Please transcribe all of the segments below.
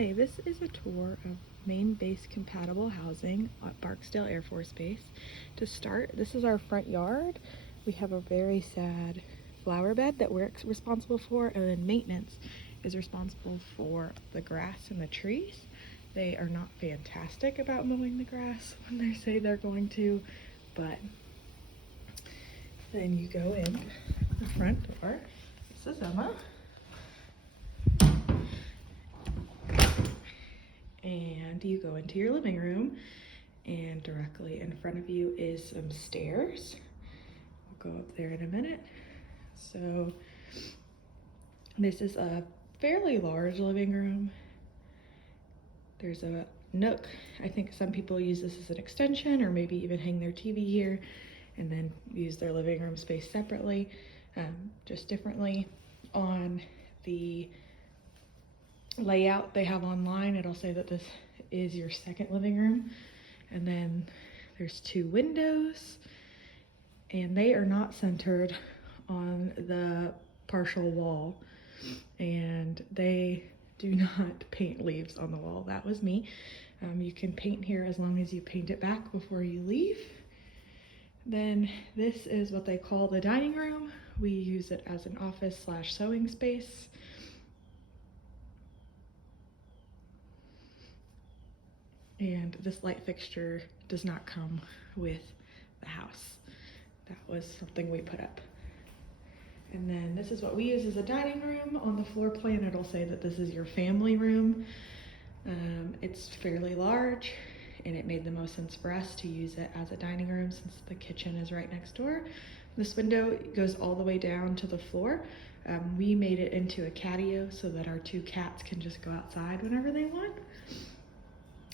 Hi, this is a tour of main base compatible housing at Barksdale Air Force Base. To start, this is our front yard. We have a very sad flower bed that we're responsible for, and then maintenance is responsible for the grass and the trees. They are not fantastic about mowing the grass when they say they're going to, but then you go in the front door. This is Emma. And you go into your living room, and directly in front of you is some stairs. We'll go up there in a minute. So this is a fairly large living room. There's a nook. I think some people use this as an extension, or maybe even hang their TV here and then use their living room space separately, just differently. On the layout they have online, it'll say that this is your second living room, and then there's two windows, and they are not centered on the partial wall, and they do not paint leaves on the wall. That was me. You can paint here as long as you paint it back before you leave. Then this is what they call the dining room. We use it as an office / sewing space. And this light fixture does not come with the house. That was something we put up. And then this is what we use as a dining room. On the floor plan, it'll say that this is your family room. It's fairly large, and it made the most sense for us to use it as a dining room since the kitchen is right next door. This window goes all the way down to the floor. We made it into a catio so that our two cats can just go outside whenever they want.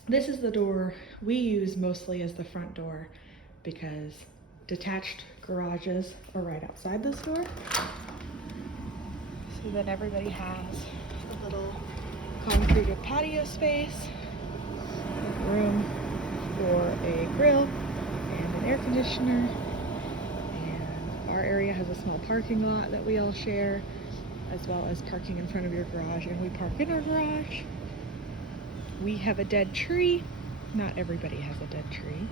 This is the door we use mostly as the front door because detached garages are right outside this door. So then everybody has a little concreted patio space, room for a grill and an air conditioner. And our area has a small parking lot that we all share, as well as parking in front of your garage, and we park in our garage. We have a dead tree. Not everybody has a dead tree.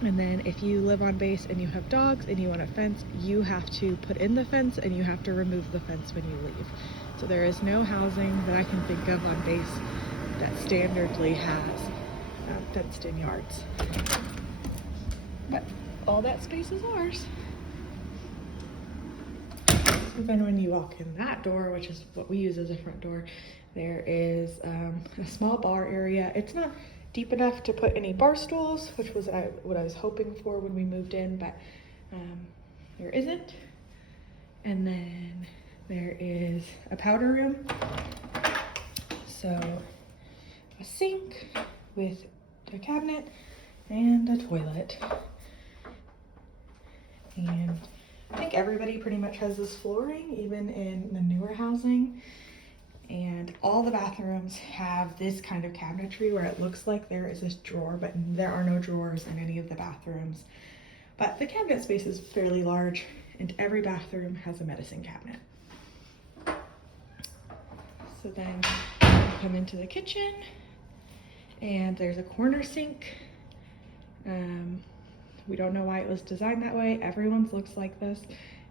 And then if you live on base and you have dogs and you want a fence, you have to put in the fence and you have to remove the fence when you leave. So there is no housing that I can think of on base that standardly has fenced in yards. But all that space is ours. So then when you walk in that door, which is what we use as a front door, there is a small bar area. It's not deep enough to put any bar stools, which was what I was hoping for when we moved in, but there isn't. And then there is a powder room. So a sink with a cabinet and a toilet. And I think everybody pretty much has this flooring, even in the newer housing. And all the bathrooms have this kind of cabinetry where it looks like there is this drawer, but there are no drawers in any of the bathrooms. But the cabinet space is fairly large, and every bathroom has a medicine cabinet. So then you come into the kitchen, and there's a corner sink. We don't know why it was designed that way. Everyone's looks like this.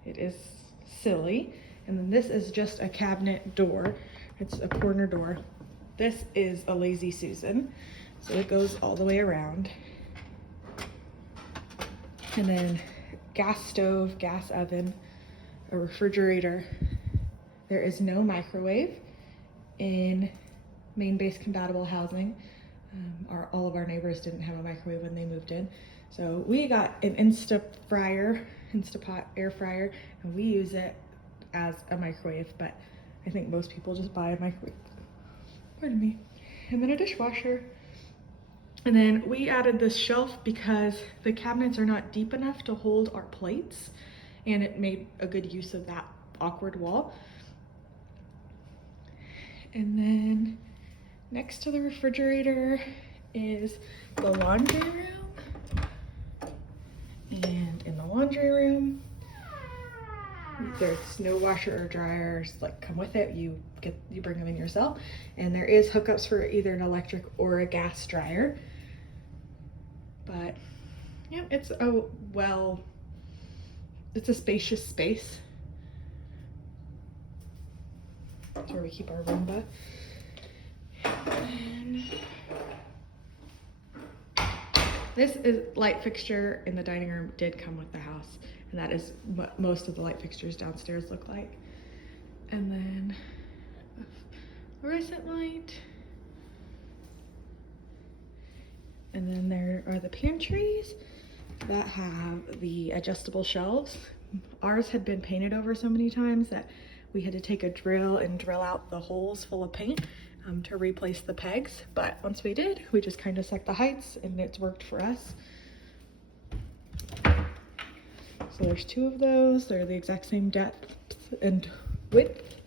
It is silly. And then this is just a cabinet door. It's a corner door. This is a Lazy Susan, so it goes all the way around. And then gas stove, gas oven, a refrigerator. There is no microwave in main base compatible housing. All of our neighbors didn't have a microwave when they moved in. So we got an Instapot air fryer, and we use it as a microwave, but I think most people just buy a microwave. Pardon me. And then a dishwasher. And then we added this shelf because the cabinets are not deep enough to hold our plates, and it made a good use of that awkward wall. And then next to the refrigerator is the laundry room. And in the laundry room, we There's no washer or dryers like come with it. You bring them in yourself, and there is hookups for either an electric or a gas dryer. But yeah, it's a spacious space. That's where we keep our Roomba. And this is light fixture in the dining room did come with the house, and that is what most of the light fixtures downstairs look like. And then a fluorescent light. And then there are the pantries that have the adjustable shelves. Ours had been painted over so many times that we had to take a drill and drill out the holes full of paint to replace the pegs. But once we did, we just kind of set the heights and it's worked for us. So there's 2 of those. They're the exact same depth and width.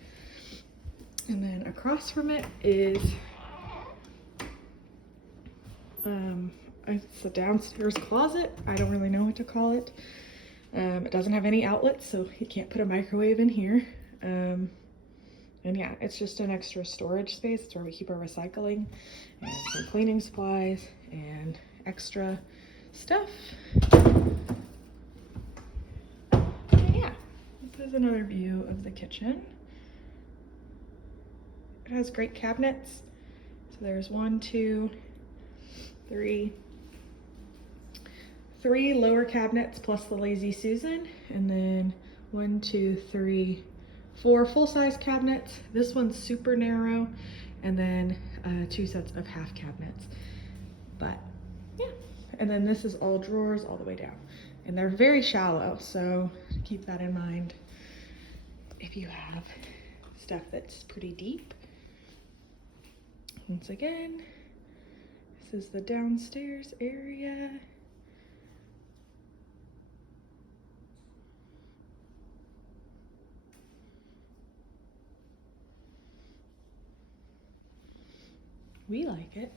And then across from it is it's a downstairs closet. I don't really know what to call it. It doesn't have any outlets, so you can't put a microwave in here. And yeah, it's just an extra storage space. It's where we keep our recycling and some cleaning supplies and extra stuff. And yeah, this is another view of the kitchen. It has great cabinets. So there's 1, 2, 3 lower cabinets plus the Lazy Susan, and then 1, 2, 3, 4 full-size cabinets. This one's super narrow, and then 2 sets of half cabinets. But yeah, and then this is all drawers all the way down, and they're very shallow, so keep that in mind if you have stuff that's pretty deep. Once again, this is the downstairs area. We like it.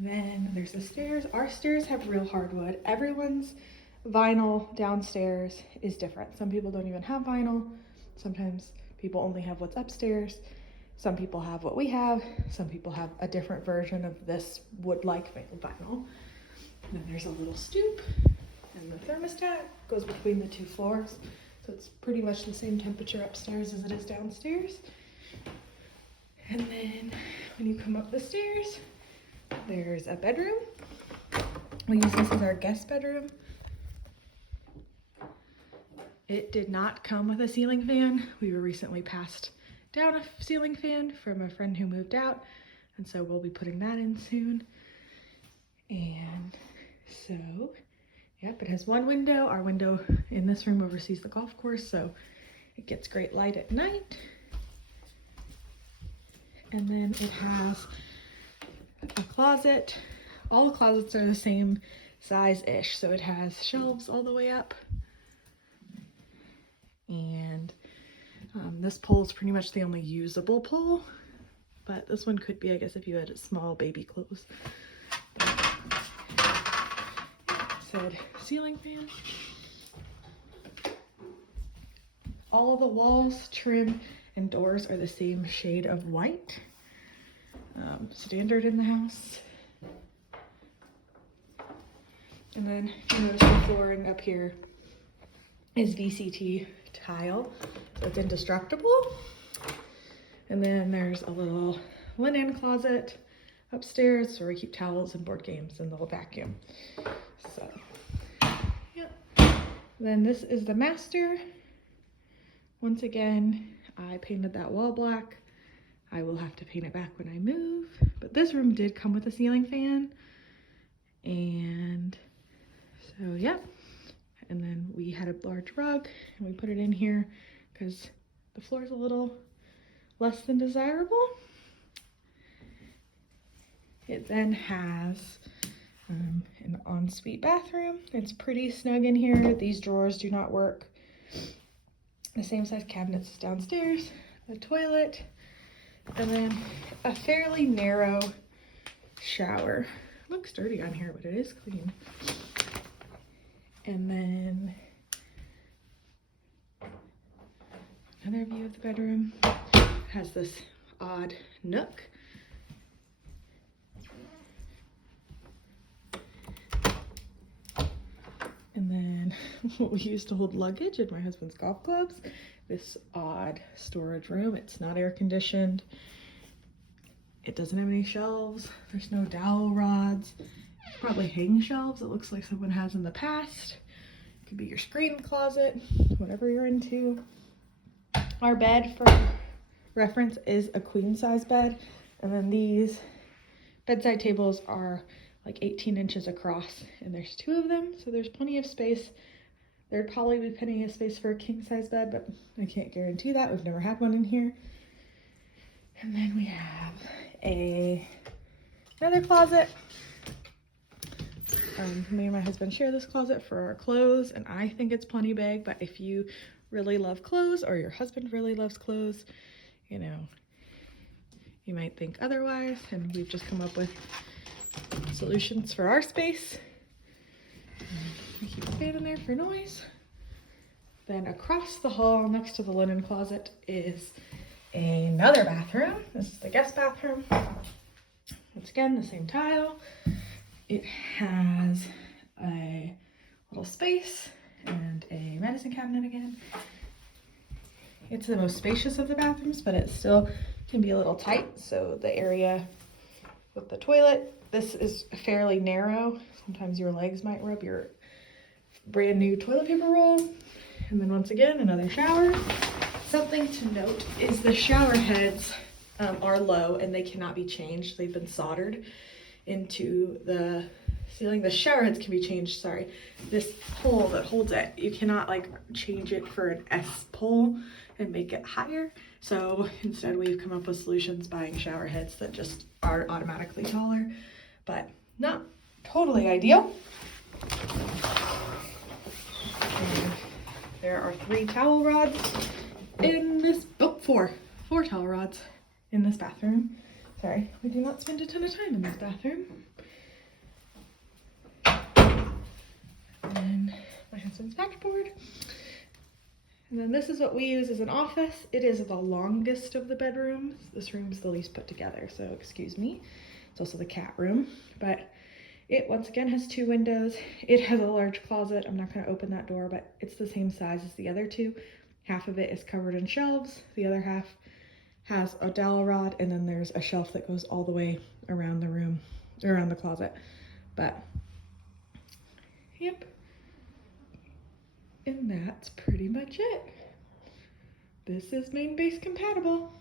Then there's the stairs. Our stairs have real hardwood. Everyone's vinyl downstairs is different. Some people don't even have vinyl. Sometimes people only have what's upstairs. Some people have what we have. Some people have a different version of this wood-like vinyl. And then there's a little stoop, and the thermostat goes between the 2 floors. So it's pretty much the same temperature upstairs as it is downstairs. And then when you come up the stairs, there's a bedroom. We use this as our guest bedroom. It did not come with a ceiling fan. We were recently passed down a ceiling fan from a friend who moved out, and so we'll be putting that in soon. And so, yep, it has 1 window. Our window in this room oversees the golf course, so it gets great light at night. And then it has a closet. All the closets are the same size-ish, so it has shelves all the way up. And this pole is pretty much the only usable pole, but this one could be, I guess, if you had small baby clothes. Said ceiling fan. All of the walls, trim, and doors are the same shade of white. Standard in the house. And then you notice the flooring up here is VCT tile, so it's indestructible. And then there's a little linen closet upstairs where we keep towels and board games and the little vacuum. So, yeah. Then this is the master. Once again, I painted that wall black. I will have to paint it back when I move. But this room did come with a ceiling fan. And so, yeah. And then we had a large rug and we put it in here because the floor is a little less than desirable. It then has an ensuite bathroom. It's pretty snug in here. These drawers do not work. The same size cabinets as downstairs, a toilet, and then a fairly narrow shower. It looks dirty on here, but it is clean. And then Another view of the bedroom. It has this odd nook. And then what we use to hold luggage and my husband's golf clubs. This odd storage room. It's not air conditioned. It doesn't have any shelves. There's no dowel rods. Probably hang shelves. It looks like someone has in the past. Could be your screen closet, whatever you're into. Our bed, for reference, is a queen size bed. And then these bedside tables are like 18 inches across, and there's 2 of them, so there's plenty of space. There'd probably be plenty of space for a king size bed, but I can't guarantee that. We've never had one in here. And then we have another closet. Me and my husband share this closet for our clothes, and I think it's plenty big, but if you really love clothes or your husband really loves clothes, you know, you might think otherwise, and we've just come up with solutions for our space. We keep a fan in there for noise. Then across the hall next to the linen closet is another bathroom. This is the guest bathroom. Once again, the same tile. It has a little space and a medicine cabinet again. It's the most spacious of the bathrooms, but it still can be a little tight. So the area with the toilet, this is fairly narrow. Sometimes your legs might rub your brand new toilet paper roll. And then once again, another shower. Something to note is the shower heads are low and they cannot be changed. They've been soldered into the ceiling. The shower heads can be changed, sorry. This pole that holds it, you cannot like change it for an S pole and make it higher. So instead we've come up with solutions buying shower heads that just are automatically taller, but not totally ideal. And there are 3 towel rods in this, four towel rods in this bathroom. Sorry, we do not spend a ton of time in this bathroom. And my husband's backboard. And then this is what we use as an office. It is the longest of the bedrooms. This room's the least put together, so excuse me. It's also the cat room, but it once again has 2 windows. It has a large closet. I'm not going to open that door, but it's the same size as the other 2. Half of it is covered in shelves. The other half has a dowel rod, and then there's a shelf that goes all the way around the room, around the closet. But yep. And that's pretty much it. This is main base compatible.